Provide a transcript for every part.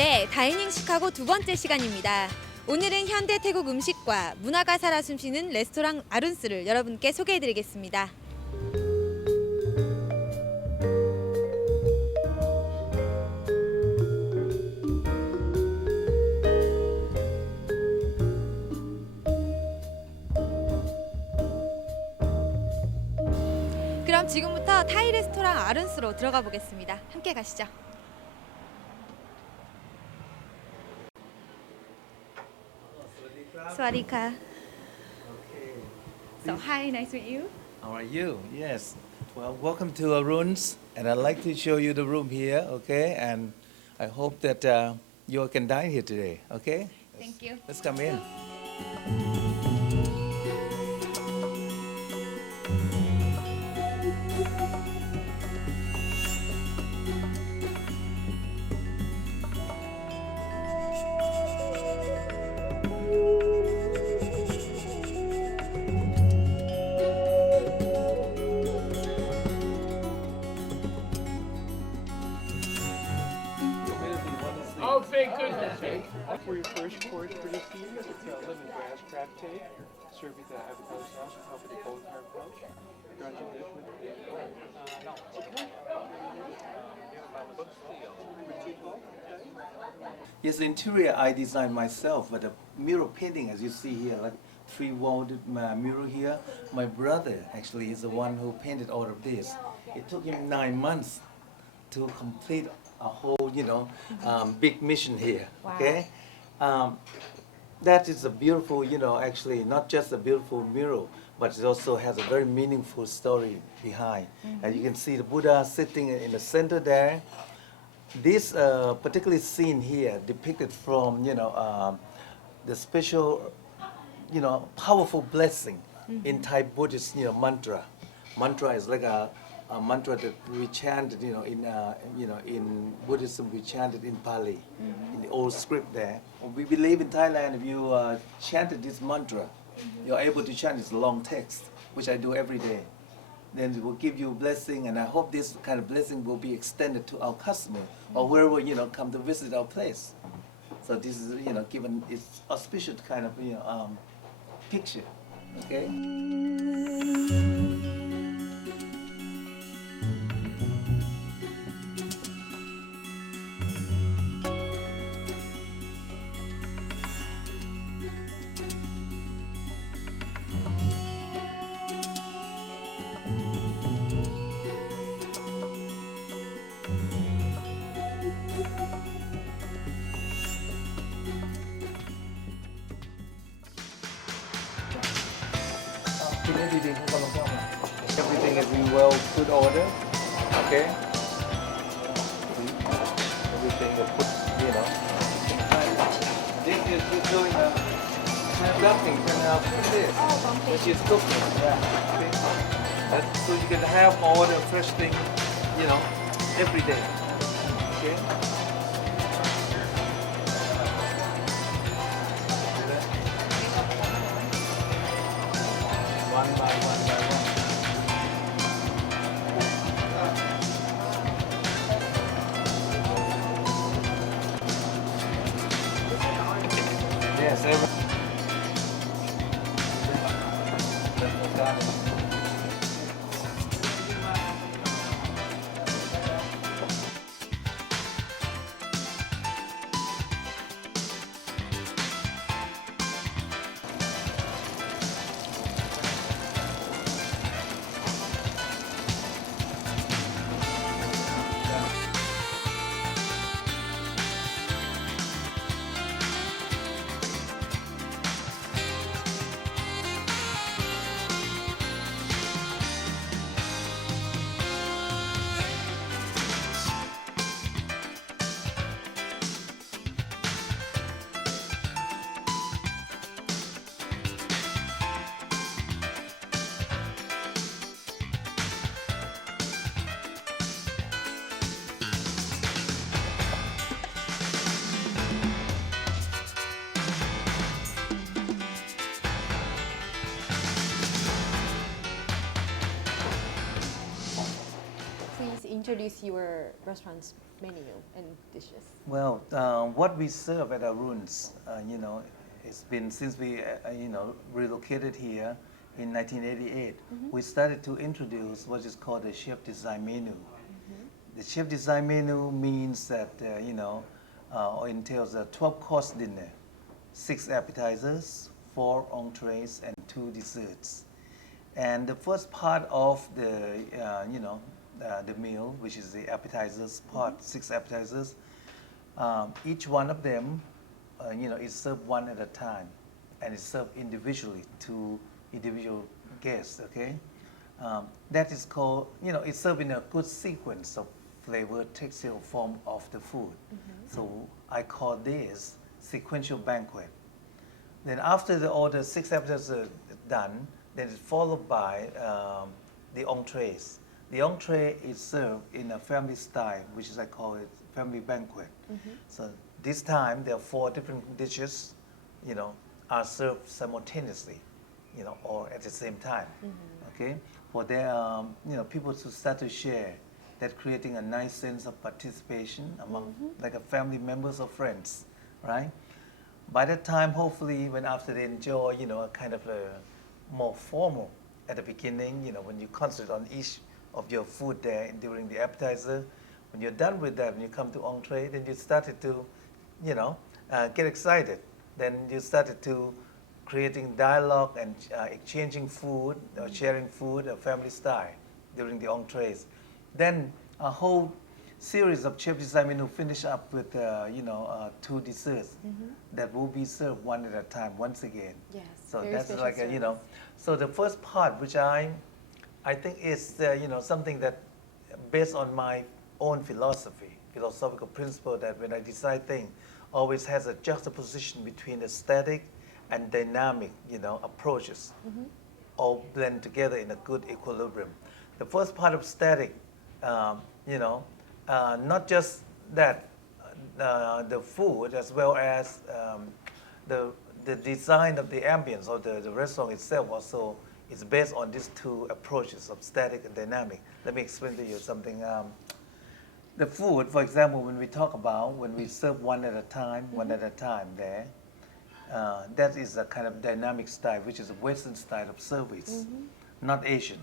네, 다이닝식하고 두 번째 시간입니다. 오늘은 현대 태국 음식과 문화가 살아 숨쉬는 레스토랑 아룬스를 여러분께 소개해드리겠습니다. 그럼 지금부터 타이 레스토랑 아룬스로 들어가 보겠습니다. 함께 가시죠. Swadika. Okay. So hi, nice to meet you. How are you? Yes. Well, welcome to Aruns, and I'd like to show you the room here, okay? And I hope that you all can dine here today, okay? Thank you. Let's come in. Oh, thank goodness. For your first course for this evening, it's lemongrass crab cake, served with avocado sauce on top of the cold hard pouch. Garnish dish with Yes, the interior I designed myself, but the mural painting, as you see here, like three-walled mural here, my brother actually is the one who painted all of this. It took him 9 months to complete a whole, big mission here. Wow. Okay, that is a beautiful, actually not just a beautiful mural, but it also has a very meaningful story behind. And you can see the Buddha sitting in the center there. This particular scene here depicted from, the special, powerful blessing in Thai Buddhist, mantra. Mantra is like a mantra that we chanted, in Buddhism we chanted in Pali, in the old script there. We believe in Thailand if you chanted this mantra, you're able to chant this long text, which I do every day. Then it will give you a blessing, and I hope this kind of blessing will be extended to our customer or wherever come to visit our place. So this is given its auspicious kind of picture. Okay. Everything is in well good order. Okay. Everything is put, This is just doing dumpling and this, which is cooking. Yeah. Okay. So you can have all the fresh thing, every day. Okay. One by one by one. Yes, every. please introduce your restaurant's menu and dishes? Well, what we serve at Aruns, it's been since we, relocated here in 1988. We started to introduce what is called the chef design menu. The chef design menu means that, entails a 12-course dinner, 6 appetizers, 4 entrees, and 2 desserts. And the first part of the meal, which is the appetizers part, 6 appetizers, each one of them, is served one at a time, and it's served individually to individual guests. Okay, that is called, it's served in a good sequence of flavor, texture, form of the food. So I call this sequential banquet. Then after all the 6 appetizers are done, then it's followed by the entrees. The entree is served in a family style, which is I call it family banquet. So this time there are 4 different dishes, are served simultaneously, or at the same time. Okay, for their people to start to share, that creating a nice sense of participation among like a family members or friends, right? By that time, hopefully, when after they enjoy, a kind of a more formal at the beginning, when you concentrate on each of your food there during the appetizer, when you're done with that, when you come to entree, then you started to, get excited. Then you started to creating dialogue and exchanging food, sharing food, a family style during the entrees. Then a whole series of chef design menu finish up with 2 desserts that will be served one at a time once again. Yes. So very that's special like service. So the first part, which I think is something that based on my own philosophical principle, that when I design things, always has a juxtaposition between aesthetic and dynamic approaches, all blend together in a good equilibrium. The first part of static, not just that the food as well as the design of the ambience or the restaurant itself also is based on these 2 approaches of static and dynamic. Let me explain to you something. The food, for example, when we serve one at a time there, that is a kind of dynamic style, which is a Western style of service, not Asian.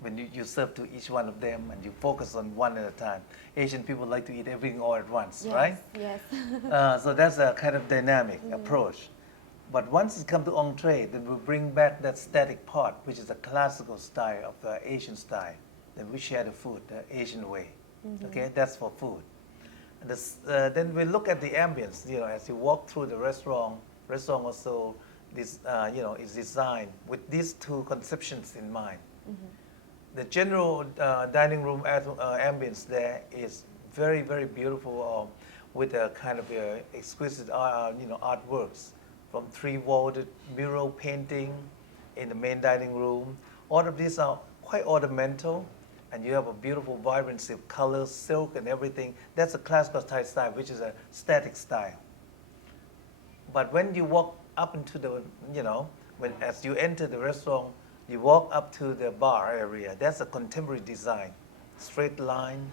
When you serve to each one of them and you focus on one at a time. Asian people like to eat everything all at once, right? Yes. So that's a kind of dynamic approach. But once it comes to entree, then we bring back that static part, which is a classical style of Asian style. Then we share the food the Asian way. Okay, that's for food. And then we look at the ambience. As you walk through the restaurant also is designed with these 2 conceptions in mind. The general dining room ambience there is very, very beautiful, with a kind of exquisite artworks, from 3-walled mural painting in the main dining room. All of these are quite ornamental, and you have a beautiful vibrancy of colors, silk, and everything. That's a classical Thai style, which is a static style. But when you walk up into the, as you enter the restaurant, you walk up to the bar area. That's a contemporary design, straight line,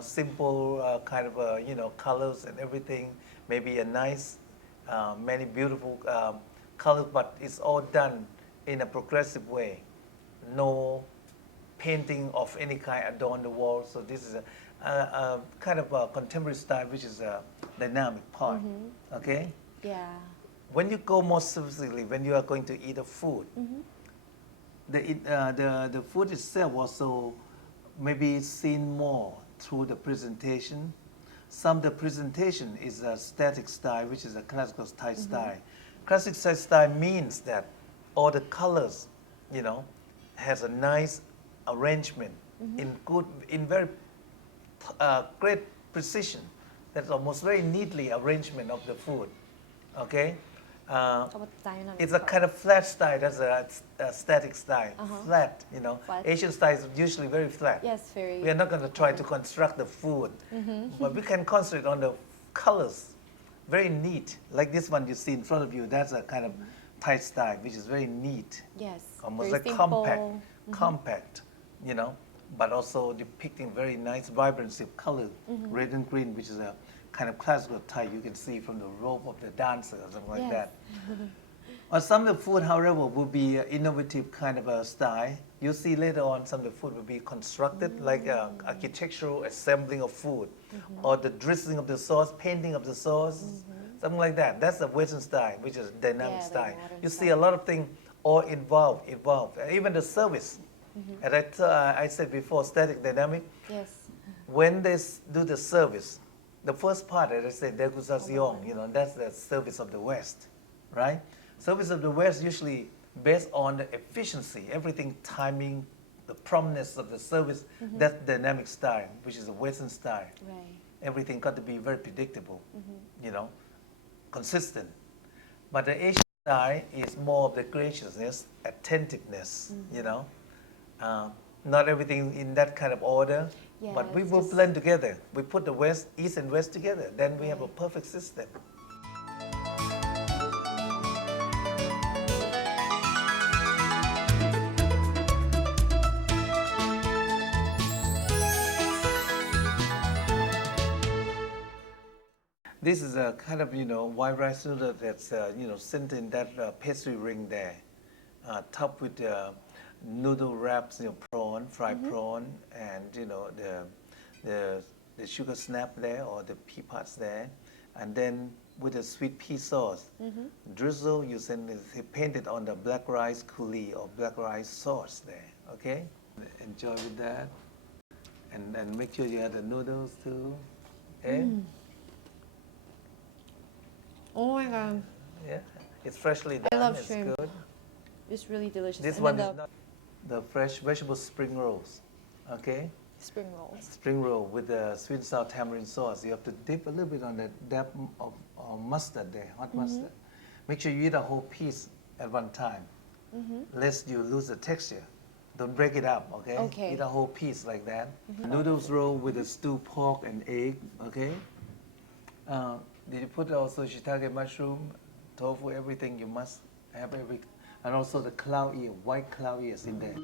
simple kind of colors and everything. Maybe a nice, many beautiful colors, but it's all done in a progressive way. No painting of any kind adorn the wall. So this is a kind of a contemporary style, which is a dynamic part. Okay. Yeah. When you go more specifically, when you are going to eat a food. The food itself also maybe seen more through the presentation. Some of the presentation is a static style, which is a classical Thai style. Classic Thai style means that all the colors, has a nice arrangement in very great precision. That's almost very neatly arrangement of the food. Okay. It's a kind of flat style. That's a static style. Flat, Flat. Asian style is usually very flat. Yes, very. We are not going to try to construct the food, but we can concentrate on the colors. Very neat, like this one you see in front of you. That's a kind of Thai style, which is very neat. Yes. Almost very like simple. compact, but also depicting very nice vibrancy of color, red and green, which is a kind of classical type you can see from the robe of the dancer or something like Yes. that. Or some of the food, however, will be innovative kind of a style. You'll see later on some of the food will be constructed like architectural assembling of food, or the drizzling of the sauce, painting of the sauce, something like that. That's the Western style, which is dynamic Yeah, the style. modern You see style. a lot of things all involved. Even the service. As I said before, static, dynamic. Yes. When they do the service, the first part, as I said, degustation, that's the service of the West, right? Service of the West usually based on the efficiency, everything timing, the promptness of the service. That's dynamic style, which is a Western style. Right. Everything got to be very predictable, consistent. But the Asian style is more of the graciousness, attentiveness, not everything in that kind of order, Yeah, but we it's will just- blend together. We put the West, East and West together, then we have a perfect system. This is a kind of, white rice noodle that's, sent in that pastry ring there, topped with noodle wraps, prawn, fried prawn, and, the sugar snap there, or the pea pods there, and then with a sweet pea sauce. Drizzle, you paint it on the black rice coulis or black rice sauce there, okay? Enjoy with that. And make sure you have the noodles too, okay? Oh my god, Yeah, it's freshly done. I love it's shrimp. good. it's really delicious. This And one then is not the fresh vegetable spring rolls. Okay, spring rolls. spring roll with the sweet and sour tamarind sauce. You have to dip a little bit on the dab of mustard there, hot mustard. Make sure you eat a whole piece at one time, lest you lose the texture. Don't break it up, okay? Okay. Eat a whole piece like that. Noodles roll with the stewed pork and egg, okay? Did you put also shiitake mushroom, tofu, everything? You must have and also the cloud ear, white cloud ears in there.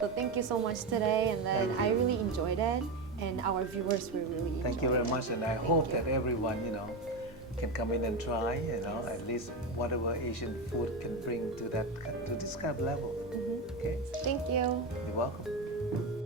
So thank you so much today, and then I really enjoyed it, and our viewers will really Thank you enjoy very it. much, and I hope that everyone, can come in and try, at least whatever Asian food can bring to this kind of level. Okay, Thank you. you're welcome.